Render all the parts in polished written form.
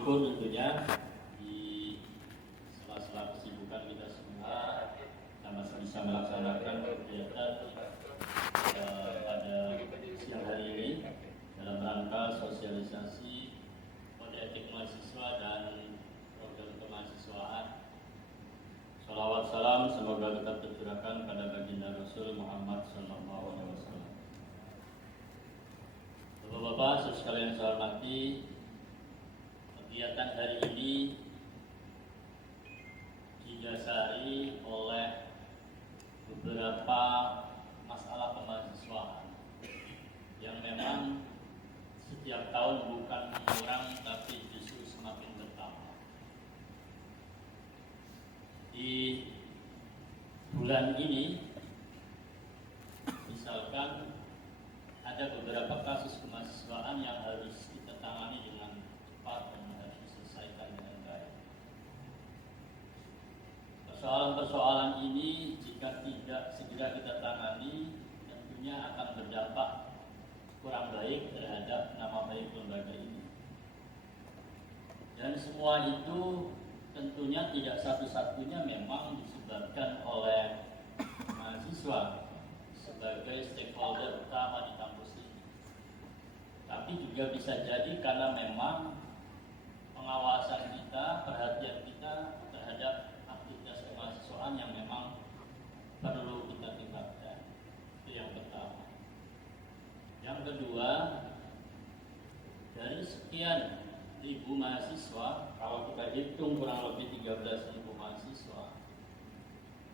bersyukur tentunya di sela-sela kesibukan kita semua kita masih bisa melaksanakan kegiatan pada siang hari ini dalam rangka sosialisasi kode etik mahasiswa dan program kemahasiswaan. Shalawat salam semoga tetap tercurahkan pada baginda Rasul Muhammad SAW. Bapak-bapak sekalian saya hormati, kegiatan hari ini didasari oleh beberapa masalah kemahasiswaan yang memang setiap tahun bukan mengurang tapi justru semakin bertambah. Di bulan ini misalkan ada beberapa kasus kemahasiswaan yang harus kita tangani dengan cepat dan harus diselesaikan dengan baik. Persoalan-persoalan ini jika tidak segera kita tangani tentunya akan berdampak kurang baik terhadap nama baik lembaga ini. Dan semua itu tentunya tidak satu-satunya memang disebabkan oleh mahasiswa sebagai stakeholder utama di kampus ini, tapi juga bisa jadi karena memang pengawasan kita, perhatian kita terhadap aktivitas kemahasiswaan yang memang perlu kita tingkatkan. Itu yang pertama. Yang kedua, dari sekian ribu mahasiswa, kalau kita hitung kurang lebih 13.000 mahasiswa,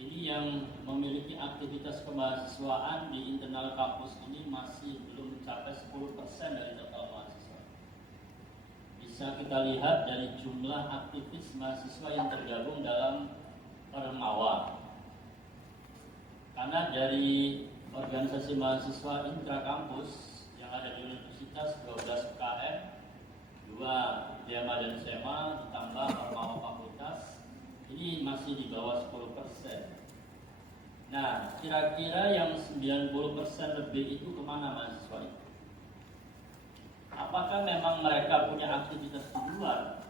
ini yang memiliki aktivitas kemahasiswaan di internal kampus ini masih belum mencapai 10% dari total mahasiswa. Bisa kita lihat dari jumlah aktivis mahasiswa yang tergabung dalam Permawa. Karena dari organisasi mahasiswa intrakampus yang ada di universitas 12 UKM, 2 DEMA dan SEMA ditambah Permawa fakultas, ini masih di bawah 10%. Nah, kira-kira yang 90% lebih itu kemana mahasiswa itu? Apakah memang mereka punya aktivitas di luar?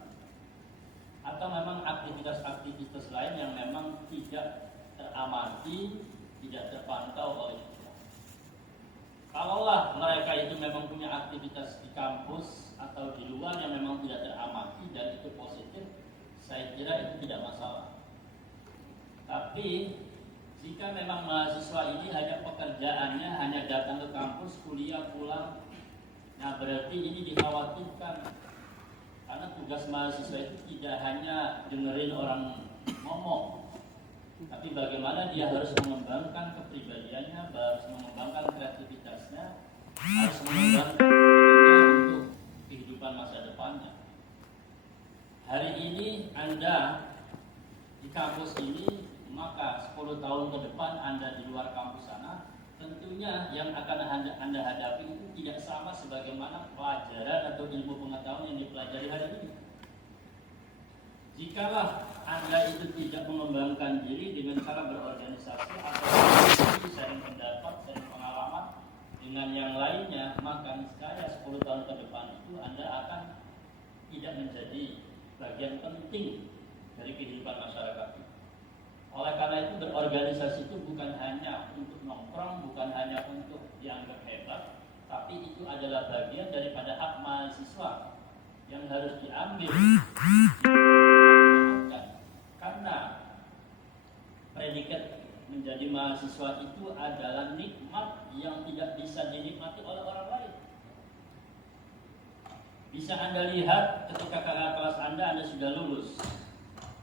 Atau memang aktivitas-aktivitas lain yang memang tidak teramati, tidak terpantau oleh kita? Kalaulah mereka itu memang punya aktivitas di kampus atau di luar yang memang tidak teramati dan itu positif, saya kira itu tidak masalah. Tapi jika memang mahasiswa ini hanya pekerjaannya hanya datang ke kampus, kuliah, pulang, nah berarti ini dikhawatirkan. Karena tugas mahasiswa itu tidak hanya dengerin orang ngomong, tapi bagaimana dia harus mengembangkan kepribadiannya, harus mengembangkan kreativitasnya, harus mengembangkan untuk kehidupan masa depannya. Hari ini Anda di kampus ini, maka 10 tahun ke depan Anda di luar kampus sana, tentunya yang akan Anda hadapi itu tidak sama sebagaimana pelajaran atau ilmu pengetahuan yang dipelajari hari ini. Jikalah Anda itu tidak mengembangkan diri dengan cara berorganisasi atau sharing pendapat, sharing pengalaman dengan yang lainnya, maka niscaya 10 tahun ke depan itu Anda akan tidak menjadi bagian penting dari kehidupan masyarakat itu. Oleh karena itu berorganisasi itu bukan hanya untuk nongkrong, bukan hanya untuk dianggap hebat, tapi itu adalah bagian daripada hak mahasiswa yang harus diambil. Karena predikat menjadi mahasiswa itu adalah nikmat yang tidak bisa dinikmati oleh orang lain. Bisa Anda lihat ketika kakak kelas Anda sudah lulus.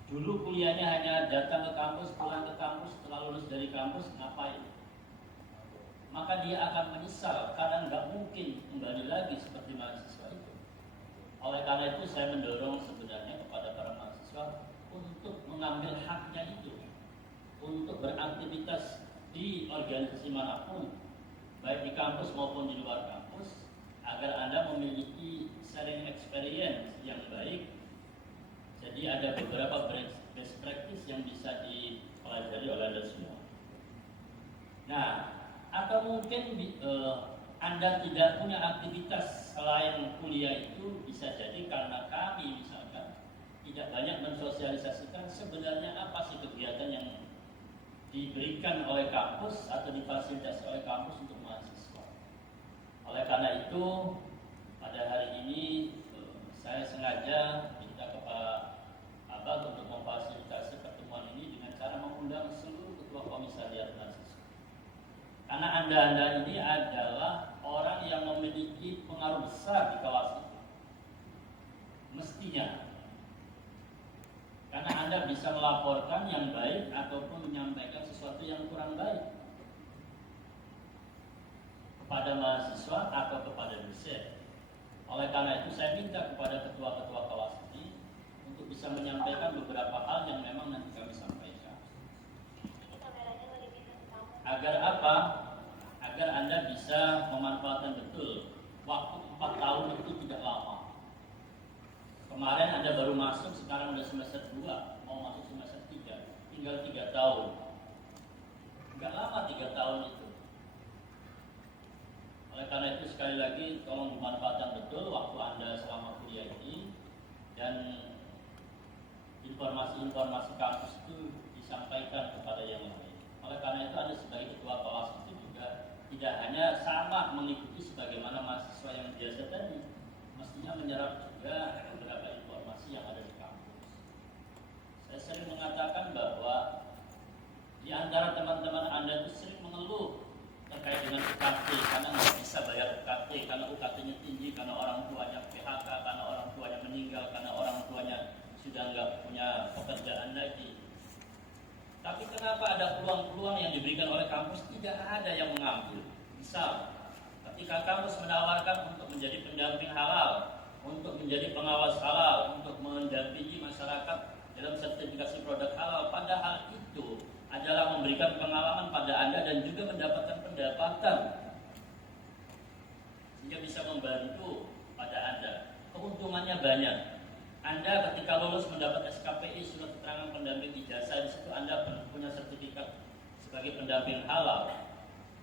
Dulu kuliahnya hanya datang ke kampus, pulang ke kampus, setelah lulus dari kampus, ngapain? Maka dia akan menyesal karena nggak mungkin kembali lagi seperti mahasiswa itu. Oleh karena itu saya mendorong sebenarnya kepada para mahasiswa untuk mengambil haknya itu, untuk beraktivitas di organisasi manapun, baik di kampus maupun di luar kampus, agar Anda memiliki sharing experience yang baik. Jadi ada beberapa best practice yang bisa dipelajari oleh Anda semua. Nah, atau mungkin Anda tidak punya aktivitas selain kuliah itu, bisa jadi karena kami misalnya mensosialisasikan sebenarnya apa sih kegiatan yang diberikan oleh kampus atau difasilitasi oleh kampus untuk mahasiswa. Oleh karena itu, pada hari ini saya sengaja minta ke Pak Abad untuk memfasilitasi pertemuan ini dengan cara mengundang seluruh ketua komisariat mahasiswa. Karena Anda ini adalah orang yang memiliki pengaruh besar di kawasan itu. Mestinya. Karena Anda bisa melaporkan yang baik ataupun menyampaikan sesuatu yang kurang baik kepada mahasiswa atau kepada dosen. Oleh karena itu saya minta kepada ketua-ketua kelas ini untuk bisa menyampaikan beberapa hal yang memang nanti kami sampaikan. Agar apa? Agar Anda bisa memanfaatkan betul. Waktu 4 tahun itu tidak lama. Kemarin Anda baru masuk, sekarang udah semester 2, mau masuk semester 3, tinggal 3 tahun. Enggak lama 3 tahun itu. Oleh karena itu sekali lagi tolong dimanfaatkan betul waktu Anda selama kuliah ini, dan informasi-informasi kampus itu disampaikan kepada yang lain. Oleh karena itu Anda sebagai ketua kelas itu juga tidak hanya sama mengikuti sebagaimana mahasiswa yang biasa tadi, mestinya menyerap juga beberapa informasi yang ada di kampus. Saya sering mengatakan bahwa di antara teman-teman Anda itu sering mengeluh terkait dengan UKT, karena nggak bisa bayar UKT, karena UKT-nya tinggi, karena orang tuanya PHK, karena orang tuanya meninggal, karena orang tuanya sudah nggak punya pekerjaan lagi. Tapi kenapa ada peluang-peluang yang diberikan oleh kampus tidak ada yang mengambil? Misal, ketika kampus menawarkan untuk menjadi pendamping halal, untuk menjadi pengawas halal, untuk mendampingi masyarakat dalam sertifikasi produk halal, padahal itu adalah memberikan pengalaman pada Anda dan juga mendapatkan pendapatan, sehingga bisa membantu pada Anda. Keuntungannya banyak. Anda ketika lulus mendapat SKPI, surat keterangan pendamping ijazah, di situ Anda punya sertifikat sebagai pendamping halal.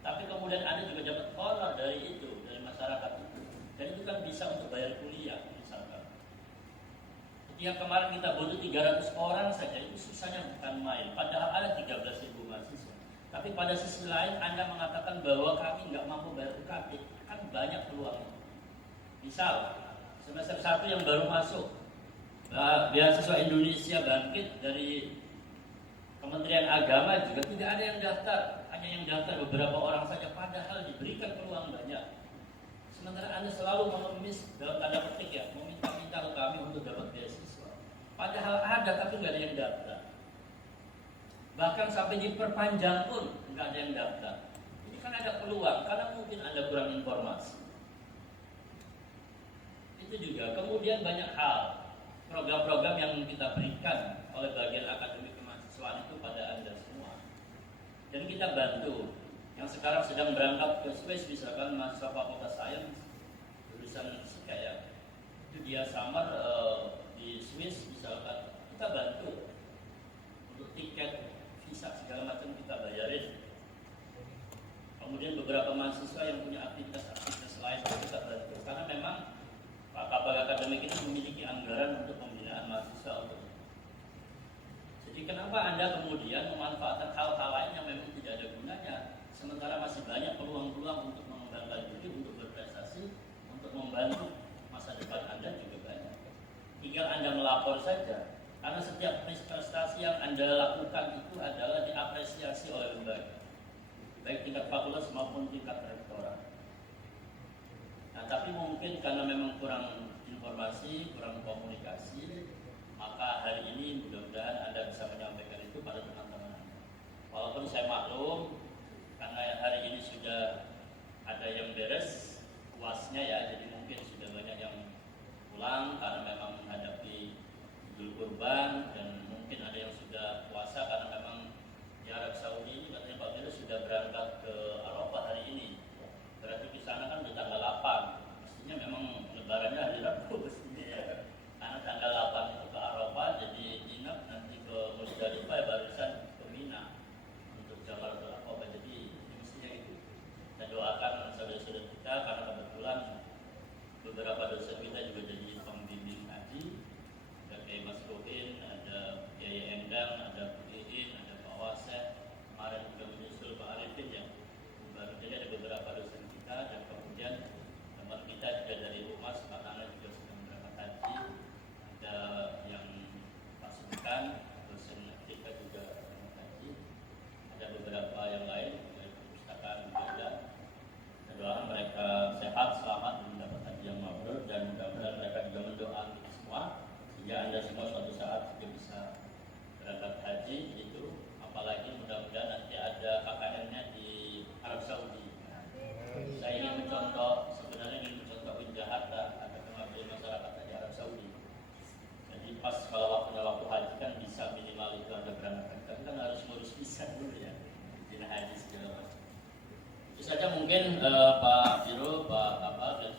Tapi kemudian Anda juga dapat honor dari itu, dari masyarakat itu. Dan itu kan bisa untuk bayar kuliah misalkan. Ketika kemarin kita butuh 300 orang saja, itu susahnya bukan main. Padahal ada 13.000 mahasiswa. Tapi pada sisi lain Anda mengatakan bahwa kami nggak mampu bayar UKT, kan banyak peluang. Misal semester 1 yang baru masuk, beasiswa Indonesia Bangkit dari Kementerian Agama juga tidak ada yang daftar, hanya yang daftar beberapa orang saja, padahal diberikan peluang banyak. Sementara Anda selalu mengemis dalam tanda petik ya, meminta-minta ke kami untuk dapat beasiswa. Padahal ada tapi nggak ada yang daftar. Bahkan sampai diperpanjang pun nggak ada yang daftar. Ini kan ada peluang, karena mungkin Anda kurang informasi. Itu juga. Kemudian banyak hal, program-program yang kita berikan oleh bagian akademik kemahasiswaan itu pada Anda semua. Dan kita bantu. Yang sekarang sedang berangkat ke Swiss, misalkan mahasiswa Fakultas Sains lulusan fisika ya, itu dia summer di Swiss misalkan, kita bantu untuk tiket, visa segala macam kita bayarin. Kemudian beberapa mahasiswa yang punya aktivitas lain kita bantu, karena memang Pak Kabag Akademik ini memiliki anggaran untuk pembinaan mahasiswa untuk itu. Jadi kenapa Anda kemudian memanfaatkan hal-hal lain yang memang tidak ada gunanya, sementara masih banyak peluang-peluang untuk mengembangkan diri, untuk berprestasi, untuk membantu masa depan Anda juga banyak. Tinggal Anda melapor saja, karena setiap prestasi yang Anda lakukan itu adalah diapresiasi oleh lembaga, baik tingkat fakultas maupun tingkat rektorat. Nah, tapi mungkin karena memang kurang informasi, kurang komunikasi, maka hari ini mudah-mudahan Anda bisa menyampaikan itu pada teman-teman Anda. Walaupun saya maklum, karena hari ini sudah ada yang beres UASnya ya, jadi mungkin sudah banyak yang pulang karena memang menghadapi Idul Kurban, dan mungkin ada yang sudah puasa karena memang di Arab Saudi ini katanya Pak Beres sudah berangkat ke Arafah hari ini. Berarti di sana kan di tanggal 8. Mestinya memang lebarannya hari Rabu mestinya ya. Karena tanggal 8 itu ke Arafah, jadi inap nanti ke Musdalifah, barusan ke Mina untuk Jamaratul Aqabah. Jadi mestinya itu. Saya doakan saudara-saudara kita, karena kebetulan beberapa dosen kita juga jadi pembimbing haji, mungkin Pak Biro, Pak Kapal dan